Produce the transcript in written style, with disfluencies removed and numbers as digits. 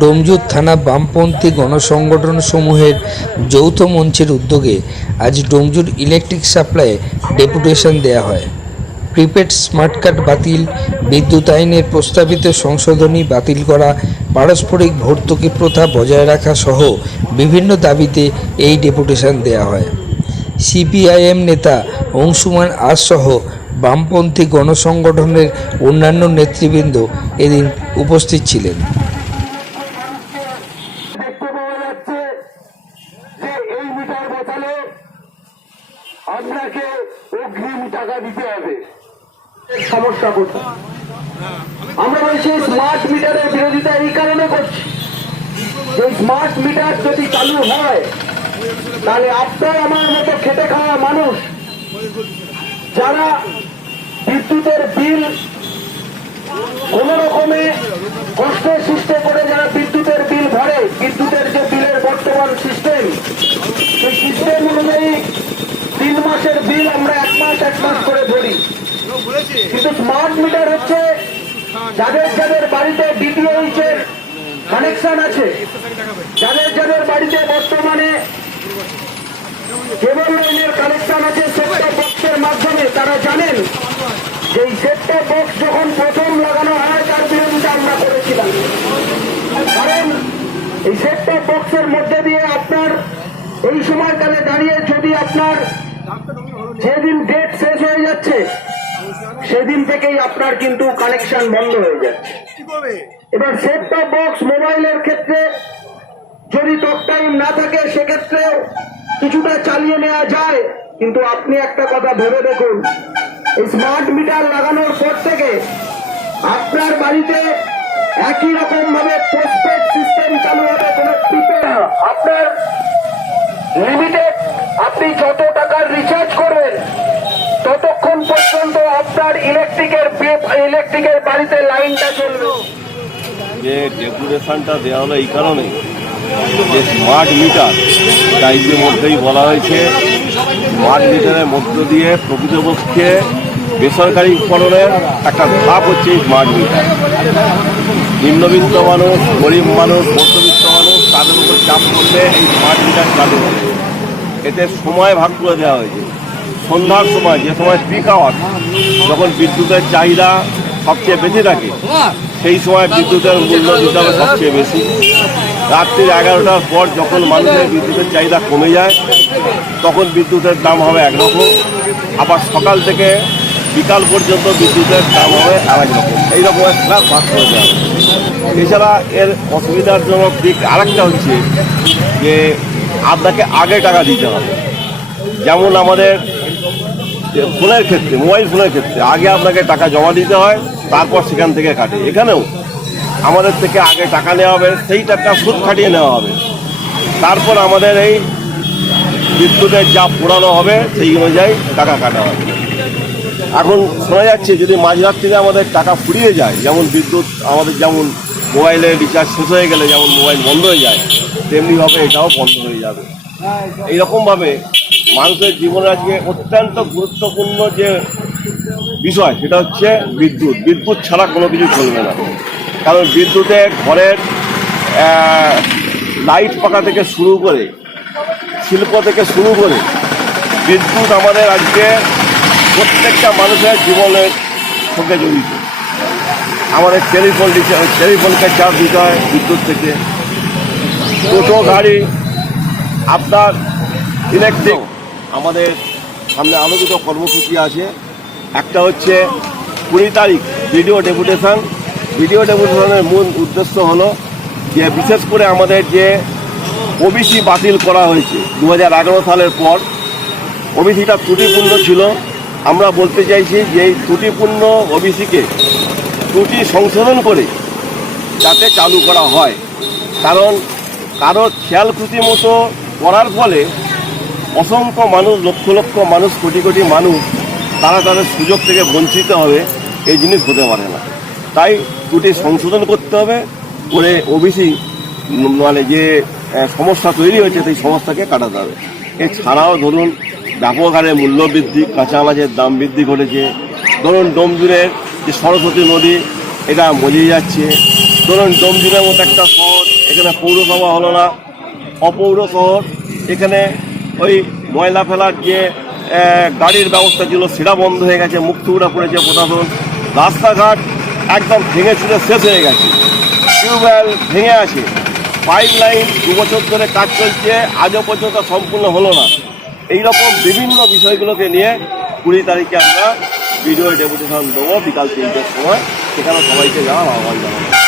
ডোমজুর থানা বামপন্থী গণসংগঠনসমূহের যৌথ মঞ্চের উদ্যোগে আজ ডোমজুর ইলেকট্রিক সাপ্লাইয়ে ডেপুটেশন দেওয়া হয়। প্রিপেড স্মার্ট কার্ড বাতিল, বিদ্যুৎ আইনের প্রস্তাবিত সংশোধনী বাতিল করা, পারস্পরিক ভর্তুকি প্রথা বজায় রাখা সহ বিভিন্ন দাবিতে এই ডেপুটেশন দেওয়া হয়। সিপিআইএম নেতা অংশুমান আজ সহ বামপন্থী গণসংগঠনের অন্যান্য নেতৃবৃন্দ এদিন উপস্থিত ছিলেন। আপনাকে অগ্রিম টাকা দিতে হবে। সমস্যা কোথায়? আমরা বলছি স্মার্ট মিটারের বিরোধিতা এই কারণে করছি যে স্মার্ট মিটার যদি চালু হয় তাহলে আপনার আমার মতো খেটে খাওয়া মানুষ যারা বিদ্যুতের বিল কোন রকমে কষ্টে সৃষ্টি করে যারা বিদ্যুতের বিল ভরে, বিদ্যুতের যে বিলের বর্তমান সিস্টেম, সেই সিস্টেম অনুযায়ী 3 মাসের বিল আমরা এক মাস করে ভরি। কিন্তু স্মার্ট মিটার হচ্ছে যাদের বাড়িতে ডিটিএইচ এর কানেকশন আছে, যাদের বাড়িতে বর্তমানে কেবল লাইনের কানেকশন আছে সেট টপ বক্সের মাধ্যমে, তারা জানেন যে এই সেট টপ বক্স যখন প্রথম লাগানো হয় তার বিরোধিতা আমরা করেছিলাম। কারণ এই সেট টপ বক্সের মধ্যে দিয়ে আপনার এই সময়কালে দাঁড়িয়ে যদি আপনার যেদিন ডেট শেষ হয়ে যাচ্ছে সেদিন থেকেই আপনার কিন্তু কানেকশন বন্ধ হয়ে যাচ্ছে। এবার সেট টপ বক্স মোবাইলের ক্ষেত্রে যদি টক টাইম না থাকে সেক্ষেত্রে কিছুটা চালিয়ে নেওয়া যায়, কিন্তু আপনি একটা কথা ভেবে দেখুন, এই স্মার্ট মিটার লাগানোর পর থেকে আপনার বাড়িতে একই রকম ভাবে পোস্টপেড সিস্টেম চালু হবে, কোনো প্রিপেড আপনার লিমিটেড, আপনি যত টাকার রিচার্জ করবেন ততক্ষণ পর্যন্ত আপনার ইলেকট্রিকের বাড়িতে লাইনটা চলবে। যে ডেপুটেশনটা দেওয়া হলো এই কারণে যে স্মার্ট মিটার টাইপের মধ্যেই বলা হয়েছে, স্মার্ট মিটারের মধ্য দিয়ে প্রকৃতপক্ষে বেসরকারীকরণের একটা ধাপ হচ্ছে স্মার্ট মিটার। নিম্নবিত্ত মানুষ, গরিব মানুষ, মধ্যবিত্ত মানুষ তাদের উপর চাপ করলে এই স্মার্ট মিটার চালু হবে। এতে সময় ভাগ করে দেওয়া হয়েছে। সন্ধ্যার সময়, যে সময় পিক আওয়ার, যখন বিদ্যুতের চাহিদা সবচেয়ে বেশি থাকে, সেই সময় বিদ্যুতের মূল্য দিতে হবে সবচেয়ে বেশি। রাত্রি 11টার পর যখন মানুষের বিদ্যুতের চাহিদা কমে যায় তখন বিদ্যুতের দাম হবে একরকম, আবার সকাল থেকে বিকাল পর্যন্ত বিদ্যুতের দাম হবে আরেক রকম। এইরকম একটা ভাগ করে দেওয়া হবে। এছাড়া এর অসুবিধাজনক দিক আরেকটা হচ্ছে যে আপনাকে আগে টাকা দিতে হবে। যেমন আমাদের ফোনের ক্ষেত্রে, মোবাইল ফোনের ক্ষেত্রে আগে আপনাকে টাকা জমা দিতে হয়, তারপর সেখান থেকে কাটে। এখানেও আমাদের থেকে আগে টাকা নেওয়া হবে, সেই টাকা সুদ খাটিয়ে নেওয়া হবে, তারপর আমাদের এই বিদ্যুতের যা পোড়ানো হবে সেই অনুযায়ী টাকা কাটা হবে। এখন শোনা যাচ্ছে যদি মাঝরাত্রিতে আমাদের টাকা ফুরিয়ে যায়, যেমন বিদ্যুৎ আমাদের যেমন মোবাইলের রিচার্জ শেষ হয়ে গেলে যেমন মোবাইল বন্ধ হয়ে যায়, তেমনিভাবে এটাও বন্ধ হয়ে যাবে। এইরকমভাবে মানুষের জীবনে আজকে অত্যন্ত গুরুত্বপূর্ণ যে বিষয় সেটা হচ্ছে বিদ্যুৎ। বিদ্যুৎ ছাড়া কোনো কিছু চলবে না। কারণ বিদ্যুতে ঘরের লাইট পাখা থেকে শুরু করে, শিল্প থেকে শুরু করে, বিদ্যুৎ আমাদের আজকে প্রত্যেকটা মানুষের জীবনের সঙ্গে জড়িত। আমাদের টেলিফোনকে চার্জ দিতে হয় বিদ্যুৎ থেকে। টোটো গাড়ি আপনার ইলেকট্রিক। আমাদের সামনে আলোচিত কর্মসূচি আছে। একটা হচ্ছে 20 তারিখ ভিডিও ডেপুটেশন। ভিডিও ডেপুটেশনের মূল উদ্দেশ্য হলো যে বিশেষ করে আমাদের যে ওবিসি বাতিল করা হয়েছে 2011 সালের পর, ওবিসিটা ত্রুটিপূর্ণ ছিল। আমরা বলতে চাইছি যে এই ত্রুটিপূর্ণ ওবিসিকে ত্রুটি সংশোধন করে যাতে চালু করা হয়। কারণ কারোর খেয়াল ত্রুটি মতো করার ফলে অসংখ্য মানুষ, লক্ষ লক্ষ মানুষ, কোটি কোটি মানুষ তারা তাদের সুযোগ থেকে বঞ্চিত হবে। এই জিনিস হতে পারে না। তাই ত্রুটি সংশোধন করতে হবে, করে ওবিসি মানে যে সমস্যা তৈরি হয়েছে সেই সমস্যাকে কাটাতে হবে। এছাড়াও ধরুন ব্যাপক হারে মূল্য বৃদ্ধি, কাঁচা মাছের দাম বৃদ্ধি ঘটেছে। ধরুন ডোমজুরের যে সরস্বতী নদী, এটা মজে যাচ্ছে। ধরুন ডোমজুরের মতো একটা শহর, এখানে পৌরসভা হলো না, অপৌর শহর, এখানে ওই ময়লা ফেলার যে গাড়ির ব্যবস্থা ছিল সেটা বন্ধ হয়ে গেছে, মুক্তগুড়া করেছে প্রশাসন। রাস্তাঘাট একদম ভেঙে চুরে শেষ হয়ে গেছে, টিউবওয়েল ভেঙে আছে, পাইপ লাইন 2 বছর ধরে কাজ চলছে, আজও পর্যন্ত সম্পূর্ণ হলো না। এইরকম বিভিন্ন বিষয়গুলোকে নিয়ে 20 তারিখে আমরা ভিডিও ডেপুটেশন দেবো বিকাল 3টের সময়, সেখানে সবাইকে যাওয়ার আহ্বান জানাবো।